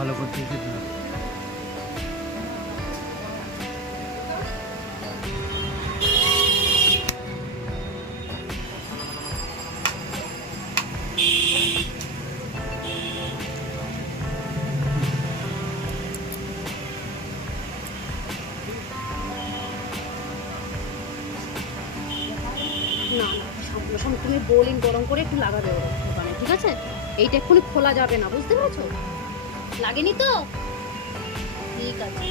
ভালো করতে দিতে না না, তুমি বোলিং গরম করে একটু লাগাবে দোকানে, ঠিক আছে? এইটা এক্ষুনি খোলা যাবে না, বুঝতে পেরেছো? লাগেনি তো? ঠিক আছে,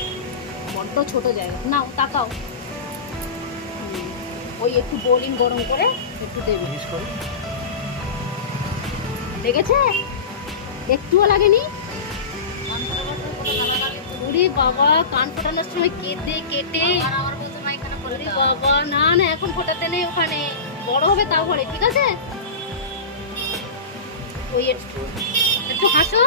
বড্ড ছোট জায়গা। নাও তাকাও, ওই একটু বোলিং গরম করে একটু দেবে। দেখেছে? একটুও লাগেনি? ওরে বাবা, কান ফোটানোর সময় কেটে কেটে ওরে বাবা, না না এখন ফোটাতে নেই, ওখানে বড় হবে তাও ঘরে, ঠিক আছে? ওই একটু হাসো।